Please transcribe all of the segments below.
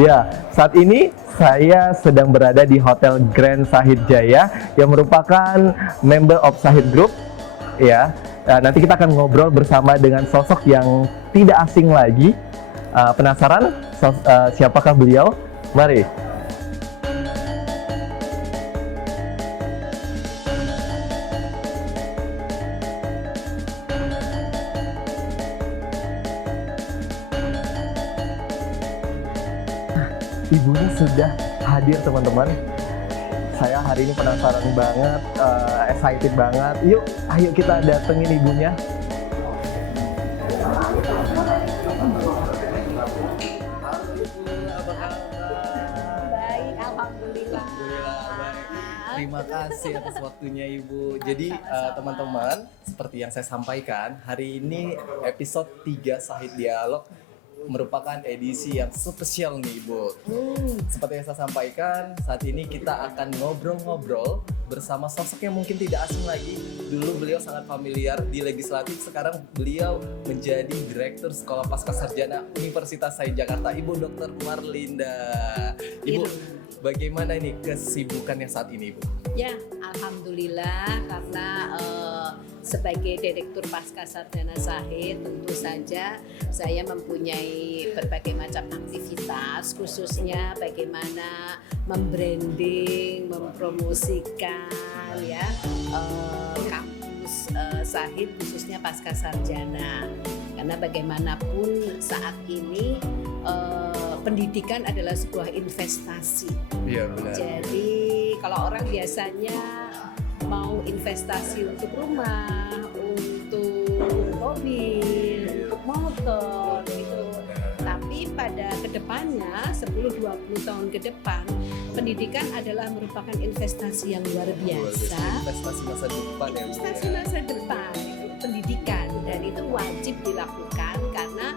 Ya, saat ini saya sedang berada di Hotel Grand Sahid Jaya yang merupakan member of Sahid Group. Ya, nanti kita akan ngobrol bersama dengan sosok yang tidak asing lagi. Penasaran siapakah beliau? Mari. Ibunya sudah hadir, teman-teman. Saya hari ini penasaran banget, excited banget. Yuk, ayo kita datengin ibunya. Baik, alhamdulillah. Baik. Terima kasih atas waktunya Ibu. Jadi teman-teman, seperti yang saya sampaikan, hari ini episode 3 Sahid Dialog merupakan edisi yang spesial nih Ibu. Seperti yang saya sampaikan, saat ini kita akan ngobrol-ngobrol bersama sosok yang mungkin tidak asing lagi. Dulu beliau sangat familiar di legislatif, sekarang beliau menjadi Direktur Sekolah Pascasarjana Universitas Said Jakarta, Ibu Dr. Marlinda. Ibu, bagaimana ini kesibukannya saat ini Ibu? Ya, alhamdulillah karena sebagai Direktur Pascasarjana Sahid tentu saja saya mempunyai berbagai macam aktivitas, khususnya bagaimana membranding, mempromosikan ya kampus Sahid khususnya Pascasarjana. Karena bagaimanapun saat ini pendidikan adalah sebuah investasi. Iya benar. Jadi kalau orang biasanya mau investasi untuk rumah, untuk mobil, untuk motor gitu. Tapi pada kedepannya 10-20 tahun ke depan pendidikan adalah merupakan investasi yang luar biasa. Investasi masa depan ya Bu. Investasi masa depan itu pendidikan, dan itu wajib dilakukan karena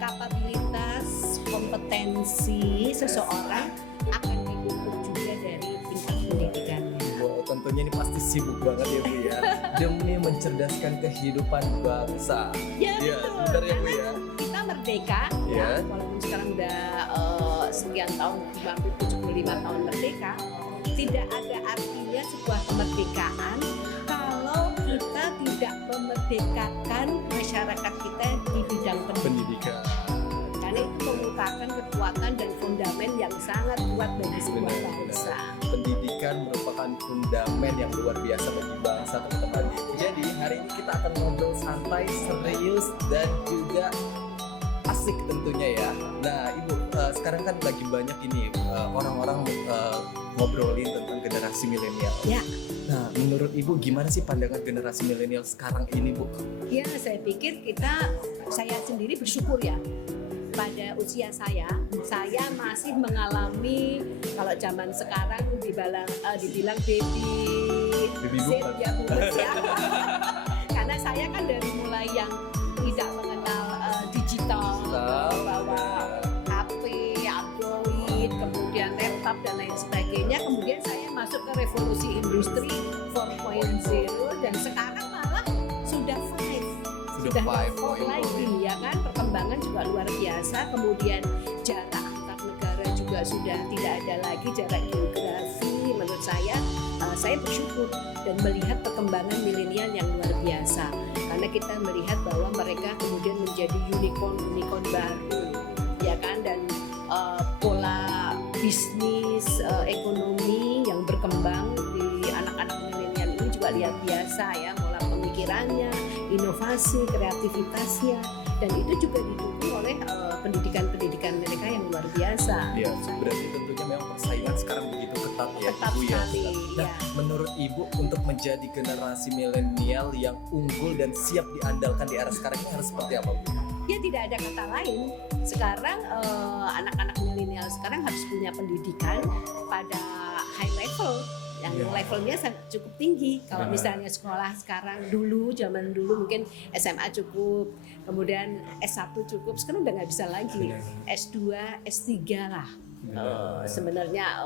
kapabilitas kompetensi seseorang akan diukur juga dari tingkat pendidikannya. Wow, tentunya ini pasti sibuk banget ya Bu ya, demi mencerdaskan kehidupan bangsa. Ya, Iya, betul. benar ya Bu ya. Kita merdeka, Ya. ya, walaupun sekarang udah sekian tahun, 75 tahun merdeka, tidak ada artinya sebuah kemerdekaan kalau kita tidak memerdekakan masyarakat kita di bidang pendidikan. Karena itu merupakan kekuatan dan fundament yang sangat kuat bagi sebuah bangsa. Pendidikan merupakan fundament yang luar biasa bagi bangsa, teman-teman. Jadi hari ini kita akan ngobrol santai, serius, dan juga asik tentunya ya. Nah Ibu, sekarang kan lagi banyak ini orang-orang ngobrolin tentang generasi milenial. Ya. Nah menurut Ibu gimana sih pandangan generasi milenial sekarang ini Bu? Ya, saya pikir saya sendiri bersyukur ya. Pada usia saya masih mengalami, kalau zaman sekarang dibilang baby boomer. ya, boomers ya. Karena saya kan dari mulai yang tidak mengenal digital, bawa HP, Android, kemudian laptop dan lain sebagainya. Kemudian saya masuk ke revolusi industri 4.0 dan sekarang malah sudah 4 lagi ya kan, perkembangan juga luar biasa. Kemudian jarak antar negara juga sudah tidak ada lagi, jarak geografi. Menurut saya bersyukur dan melihat perkembangan milenial yang luar biasa, karena kita melihat bahwa mereka kemudian menjadi unicorn baru ya kan, dan pola bisnis ekonomi yang berkembang di anak-anak milenial ini juga luar biasa ya, pola pemikirannya, inovasi, kreativitasnya, dan itu juga didukung oleh pendidikan mereka yang luar biasa. Ya, berarti tentunya memang persaingan sekarang begitu ketat ya Ketat Ibu ya. sekali, Nah, ya. menurut Ibu untuk menjadi generasi milenial yang unggul dan siap diandalkan di era sekarang ini harus seperti apa Bu? Ya, tidak ada kata lain. Sekarang anak-anak milenial sekarang harus punya pendidikan pada high level, yang levelnya cukup tinggi. Kalau misalnya sekolah sekarang zaman dulu mungkin SMA cukup, kemudian S1 cukup, sekarang udah nggak bisa lagi. S2, S3 lah. Sebenarnya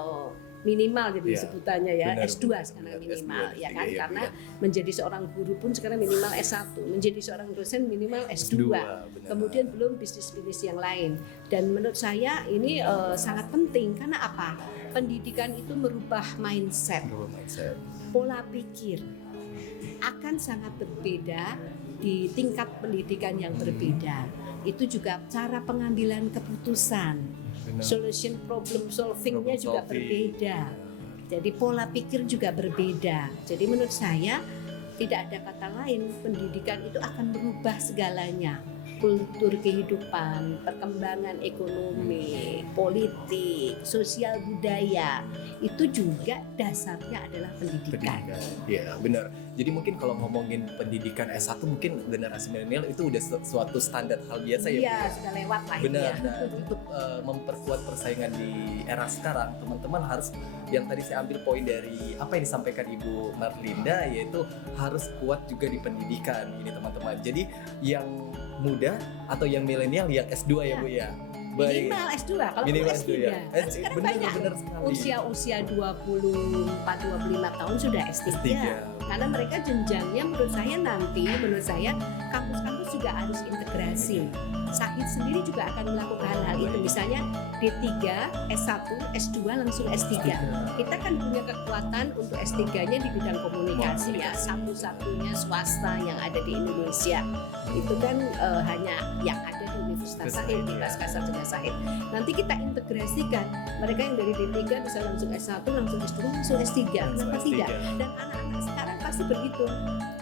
minimal jadi Iya. sebutannya ya, Benar, S2 benar, sekarang benar. minimal S2, ya kan, iya, karena iya. menjadi seorang guru pun sekarang minimal S1, menjadi seorang dosen minimal S2. benar. Kemudian belum bisnis-bisnis yang lain. Dan menurut saya ini sangat penting karena apa? Pendidikan itu merubah mindset, Mindset. pola pikir akan sangat berbeda di tingkat pendidikan yang berbeda. Itu juga cara pengambilan keputusan, Benar. solution problem solvingnya Problem juga solving. berbeda. Jadi pola pikir juga berbeda. Jadi menurut saya tidak ada kata lain, pendidikan itu akan merubah segalanya. Kultur kehidupan, perkembangan ekonomi, politik, sosial budaya, itu juga dasarnya adalah pendidikan. Iya, benar. Jadi mungkin kalau ngomongin pendidikan S1 mungkin generasi milenial itu udah suatu standar hal biasa ya. Bu, Iya, sudah lewat lah Benar. ya. Nah, untuk memperkuat persaingan di era sekarang, teman-teman harus, yang tadi saya ambil poin dari apa yang disampaikan Ibu Marlinda, yaitu harus kuat juga di pendidikan ini teman-teman. Jadi yang muda atau yang milenial yang S2 ya Bu ya. Minimal S2, kalau Minimal perlu S2 S3. ya. Kan sekarang banyak Benar sekali. usia-usia 24-25 tahun sudah S3. S3. Karena mereka jenjangnya menurut saya kampus-kampus juga harus integrasi. Sahid sendiri juga akan melakukan hal itu. Misalnya D3, S1, S2 langsung S3. Kita kan punya kekuatan untuk S3-nya di bidang komunikasi ya, satu-satunya swasta yang ada di Indonesia. Itu kan hanya yang ada di Universitas Sahid, di Pasca Sarjana Sahid. Nanti kita integrasikan mereka yang dari D3 bisa langsung S1, langsung S2, langsung S3. Kenapa tidak? Dan anak-anak sekarang pasti berhitung,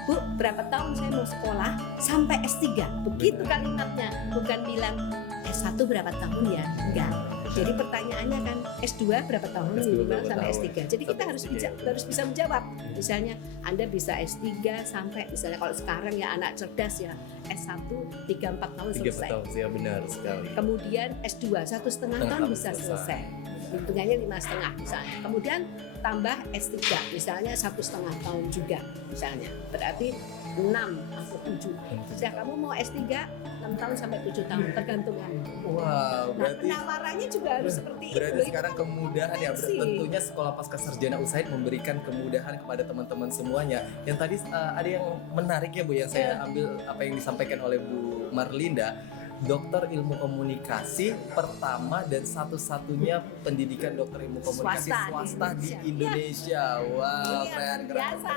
Bu, berapa tahun saya mau sekolah sampai S3? Begitu kalimatnya, bukan bilang S1 berapa tahun ya? Enggak. Jadi pertanyaannya kan S2 berapa tahun S2 minimal berapa sampai tahun? S3. Jadi kita Sampai harus S3. bisa menjawab. Misalnya Anda bisa S3 sampai misalnya kalau sekarang ya anak cerdas ya S1 3-4 tahun 3 selesai. tahun ya, benar sekali. Kemudian S2 1,5 tahun bisa selesai. Hitungannya 5,5 misalnya. Kemudian tambah S3 misalnya 1,5 tahun juga misalnya. Berarti 6 atau 7. Sudah kamu mau S3 6 tahun sampai 7 tahun tergantungan. Wow, Nah, berarti penawarannya juga harus seperti berarti itu. sekarang kemudahan ya, Potensi. tentunya Sekolah Pasca Sarjana Usaid memberikan kemudahan kepada teman-teman semuanya. Yang tadi ada yang menarik ya Bu, yang saya ambil apa yang disampaikan oleh Bu Marlinda, dokter ilmu komunikasi pertama dan satu-satunya pendidikan dokter ilmu komunikasi swasta di Indonesia. Wow, Ini keren. biasa.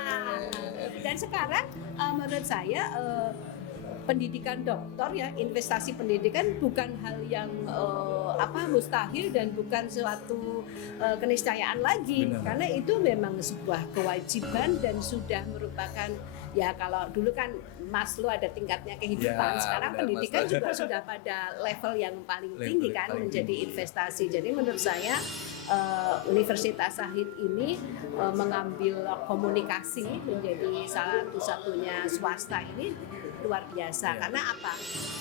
Dan sekarang menurut saya pendidikan dokter ya, investasi pendidikan bukan hal yang mustahil dan bukan suatu keniscayaan lagi. Benar. Karena itu memang sebuah kewajiban dan sudah merupakan, ya kalau dulu kan Maslow ada tingkatnya kehidupan, Ya, sekarang benar, pendidikan Mas. juga sudah pada level yang paling Level tinggi yang kan, paling menjadi tinggi. investasi. Jadi menurut saya Universitas Sahid ini mengambil komunikasi menjadi salah satunya swasta ini luar biasa. Ya. Karena apa?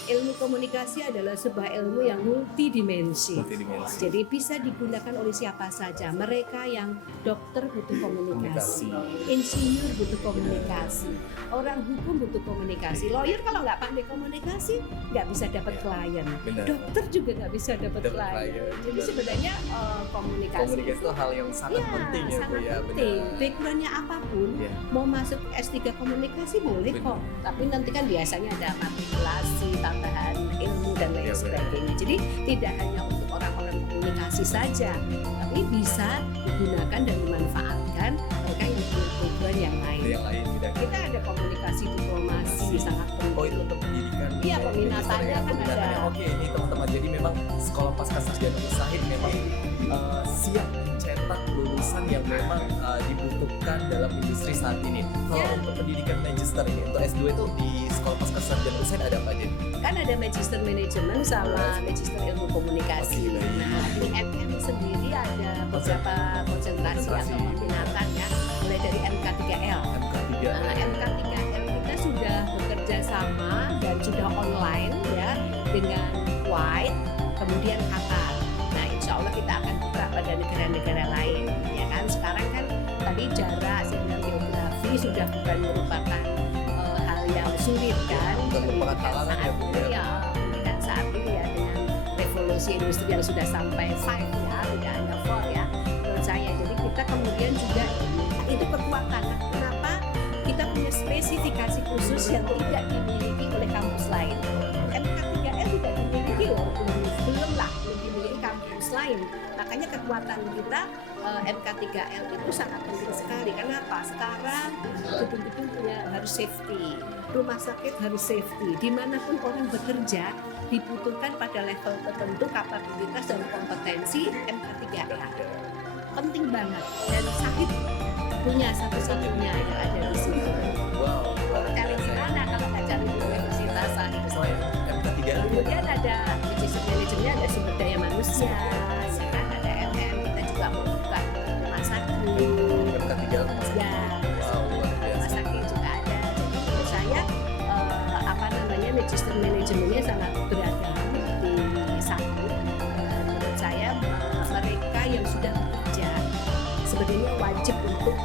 Ilmu komunikasi adalah sebuah ilmu yang multidimensi. Multidimensi. Jadi bisa digunakan oleh siapa saja. Mereka yang dokter butuh komunikasi, insinyur butuh komunikasi, orang hukum butuh komunikasi. Lawyer kalau nggak pandai komunikasi nggak bisa dapat Ya, klien. benar. Dokter juga nggak bisa dapat Dapat klien. klien, Jadi benar. sebenarnya komunikasi Komunikasi itu hal yang sangat penting ya Bu sangat ya, penting. benar. Backgroundnya apapun, Ya. mau masuk S3 komunikasi boleh Benar. kok. Tapi nanti kan biasanya ada matrikulasi, tambahan ilmu dan lain Ya, benar. sebagainya. Jadi tidak hanya untuk orang-orang komunikasi saja, tapi bisa digunakan dan dimanfaatkan mereka yang punya background yang lain. Yang lain bidang. Kita ada komunikasi diplomasi sangat penting. Oh, itu untuk pendidikan. Iya, peminatannya kan Peminatannya ada. oke ini teman-teman. Jadi memang Sekolah Pasca Sarjana Usaid memang siap mencetak lulusan yang memang dibutuhkan dalam industri saat ini. Kalau Ya. untuk pendidikan magister ini, untuk S2 itu di Sekolah Pasca Sarjana Usaid ada apa aja? Kan ada magister manajemen sama magister ilmu komunikasi. Oke, baik. Nah, di MM sendiri ada beberapa konsentrasi atau peminatan ya, mulai dari MK3L. MK3. Nah, MK3L kita sudah bekerja sama dan sudah online ya dengan Kuwait, kemudian Qatar. Nah, insya Allah kita akan buka pada negara-negara lain. Ya kan, sekarang kan tadi jarak, saya bilang geografi sudah bukan merupakan hal yang sulit kan. Bukan merupakan Pendidikan halangan ya, saat Bu, ini ya. ya, pendidikan saat ini ya dengan revolusi industri yang sudah sampai 5 ya, tidak hanya 4 ya. Menurut saya, jadi kita kemudian juga itu kekuatan. Kenapa kita punya spesifikasi khusus yang tidak dimiliki oleh kampus lain. MK3L tidak dimiliki loh, belum dimiliki kampus lain. Makanya kekuatan kita MK3L itu sangat penting sekali. Kenapa? Sekarang gedung-gedung harus safety, rumah sakit harus safety. Dimanapun orang bekerja dibutuhkan pada level tertentu kapabilitas dan kompetensi MK3L. Penting banget. Dan Sahid punya satu-satunya yang ada di sini. Wow. Cari di mana kalau nggak cari di Universitas Sahid? Selain MK3L, Kemudian ada manajemennya, ada sumber daya manusia, ya kan? Ada MM, kita juga membuka rumah sakit. MK3L masih. Ya, Wow, luar rumah biasa. sakit juga ada. Jadi menurut saya manajemennya sangat beragam di Sahid. Menurut saya mereka yang sudah bekerja sebenarnya wajib untuk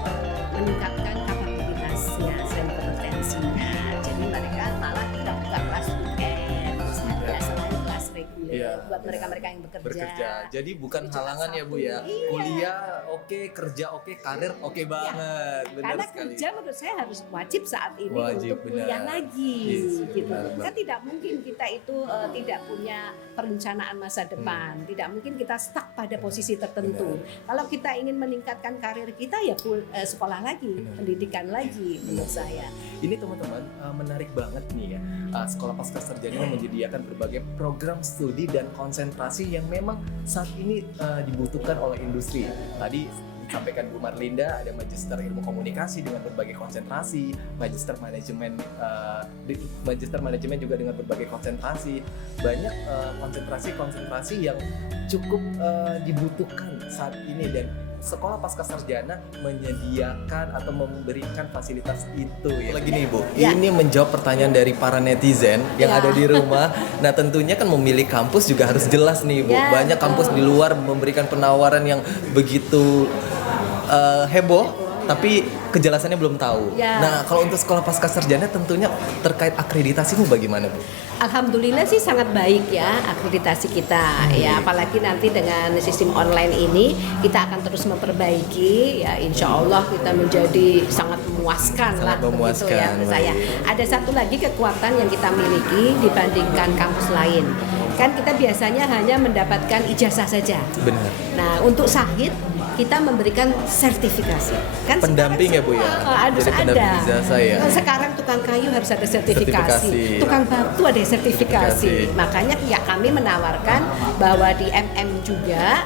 meningkatkan kapabilitasnya dan kompetensinya. Jadi mereka malah tidak buka kelas weekend, terus ada selain kelas reguler Iya. buat mereka-mereka yang bekerja. Jadi bukan Itu juga halangan ya Bu ya. satu. Iya. Kuliah oke, kerja oke, karir oke banget. Benar Karena sekali. kerja menurut saya harus wajib saat ini Wajib, untuk kuliah benar. lagi, Yes, gitu. benar, Kan tidak mungkin kita itu tidak punya perencanaan masa depan, tidak mungkin kita stuck pada posisi tertentu. Kalau kita ingin meningkatkan karir kita ya sekolah lagi, Benar. pendidikan lagi, menurut saya. Ini teman-teman menarik banget nih ya. Sekolah Pasca Sarjana menyediakan berbagai program studi dan konsentrasi yang memang saat ini dibutuhkan oleh industri. Tadi disampaikan Bu Marlinda ada Magister Ilmu Komunikasi dengan berbagai konsentrasi, Magister Manajemen juga dengan berbagai konsentrasi. Banyak konsentrasi yang cukup dibutuhkan saat ini dan Sekolah Pasca Sarjana menyediakan atau memberikan fasilitas itu ya. Lagi nih Bu, Ya. ini menjawab pertanyaan dari para netizen yang Ya. ada di rumah. Nah tentunya kan memilih kampus juga harus jelas nih Bu. Ya, Banyak kampus di luar memberikan penawaran yang begitu heboh, tapi kejelasannya belum tahu. Ya. Nah kalau untuk Sekolah Pasca Sarjana tentunya terkait akreditasimu bagaimana Bu? Alhamdulillah sih sangat baik ya akreditasi kita ya, apalagi nanti dengan sistem online ini kita akan terus memperbaiki ya, insya Allah kita menjadi sangat memuaskan lah Sangat memuaskan, begitu ya menurut saya. baik. Ada satu lagi kekuatan yang kita miliki dibandingkan kampus lain, kan kita biasanya hanya mendapatkan ijazah saja. Benar. Nah untuk Sahid kita memberikan sertifikasi kan Pendamping ya, Bu, ya? harus Jadi ada pendamping ijazah ya? Sekarang tukang kayu harus ada sertifikasi, Sertifikasi. tukang batu ada sertifikasi. Sertifikasi. Makanya ya kami menawarkan bahwa di MM juga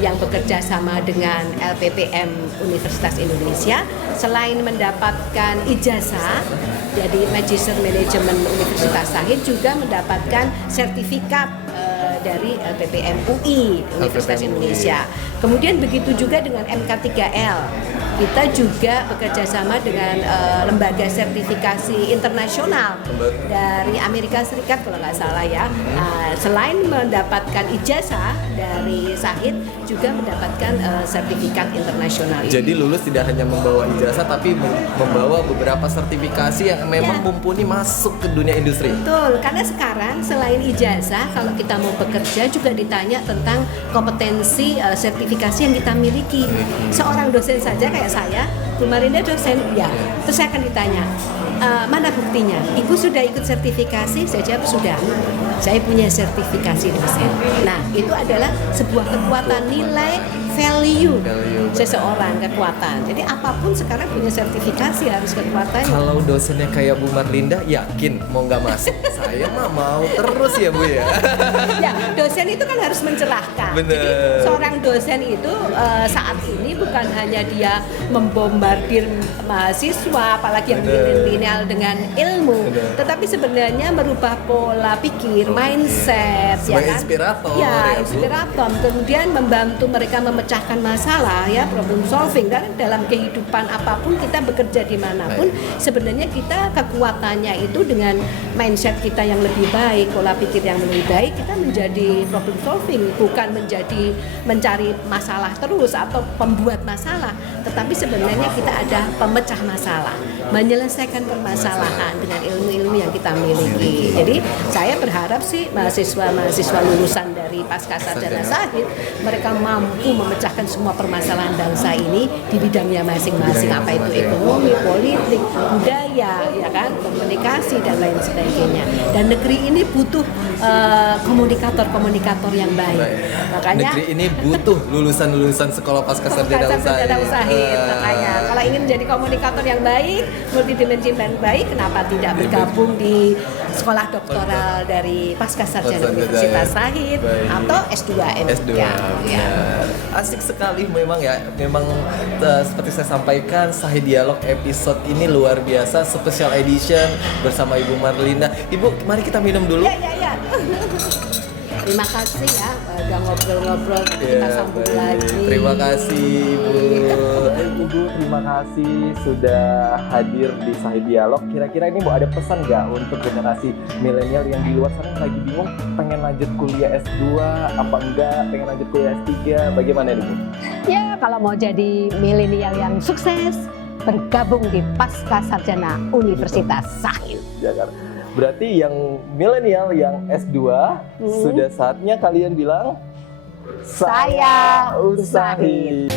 yang bekerja sama dengan LPPM Universitas Indonesia, selain mendapatkan ijazah jadi Magister Manajemen Universitas Sahid, juga mendapatkan sertifikat dari LPPM UI Universitas LPPM UI. Indonesia. Kemudian begitu juga dengan MK3L. Kita juga bekerja sama dengan lembaga sertifikasi internasional dari Amerika Serikat kalau nggak salah ya. Selain mendapatkan ijazah dari Sahid, juga mendapatkan sertifikat internasional. Jadi lulus tidak hanya membawa ijazah tapi membawa beberapa sertifikasi yang memang Ya. mumpuni masuk ke dunia industri. Betul, karena sekarang selain ijazah, kalau kita mau bekerja juga ditanya tentang kompetensi sertifikasi yang kita miliki. Seorang dosen saja kayak saya, Bu Marinda dosen, ya. Terus saya akan ditanya, mana buktinya? Ibu sudah ikut sertifikasi? Saya jawab sudah. Saya punya sertifikasi dosen. Nah, itu adalah sebuah kekuatan nilai value seseorang, kekuatan. Jadi apapun sekarang punya sertifikasi harus kekuatannya. Kalau dosennya kayak Bu Marlinda, yakin mau nggak masuk? Saya mah mau terus ya Bu ya. Ya, dosen itu kan harus mencerahkan. Bener. Jadi seorang dosen itu saat ini bukan hanya dia membombardir mahasiswa, apalagi yang Bener. milenial dengan ilmu, Bener. tetapi sebenarnya merubah pola pikir, mindset, Sebagai inspirator, Ya, ya, Bu. inspirator. Kemudian membantu mereka memecahkan masalah, ya, problem solving. Dan dalam kehidupan apapun kita bekerja dimanapun, sebenarnya kita kekuatannya itu dengan mindset kita yang lebih baik, pola pikir yang lebih baik, kita menjadi problem solving, bukan menjadi mencari masalah terus atau pembuat masalah, tetapi sebenarnya kita ada pemecah masalah, menyelesaikan permasalahan dengan ilmu-ilmu yang kita miliki. Jadi saya berharap sih mahasiswa lulusan dari Pasca Sarjana Sahid mereka mampu memecahkan semua permasalahan bangsa ini di bidangnya masing-masing, apa itu ekonomi, politik, budaya, ya kan, komunikasi dan lain sebagainya. Dan negeri ini butuh komunikator yang baik. Makanya negeri ini butuh lulusan sekolah Pasca Sarjana Sahid. Makanya kalau ingin menjadi komunikator yang baik, multidimensi dan baik, kenapa tidak bergabung di sekolah doktoral dari Pasca Sarjana Universitas Sahid atau S2 S2 ya. Asik sekali memang ya. Memang seperti saya sampaikan, Sahid Dialog episode ini luar biasa, special edition bersama Ibu Marlina. Ibu, mari kita minum dulu. Ya. Terima kasih ya, udah ngobrol-ngobrol, kita sambung lagi. Terima kasih Ibu. Ibu, terima kasih sudah hadir di Sahid Dialog. Kira-kira ini Bu ada pesan nggak untuk generasi milenial yang di luar sana yang lagi bingung pengen lanjut kuliah S2 apa enggak, pengen lanjut kuliah S3, bagaimana nih Bu? Ya, kalau mau jadi milenial yang sukses, bergabung di Pasca Sarjana Universitas Sahid. Jakarta. Berarti yang milenial yang S2 sudah saatnya kalian bilang Saya usahin.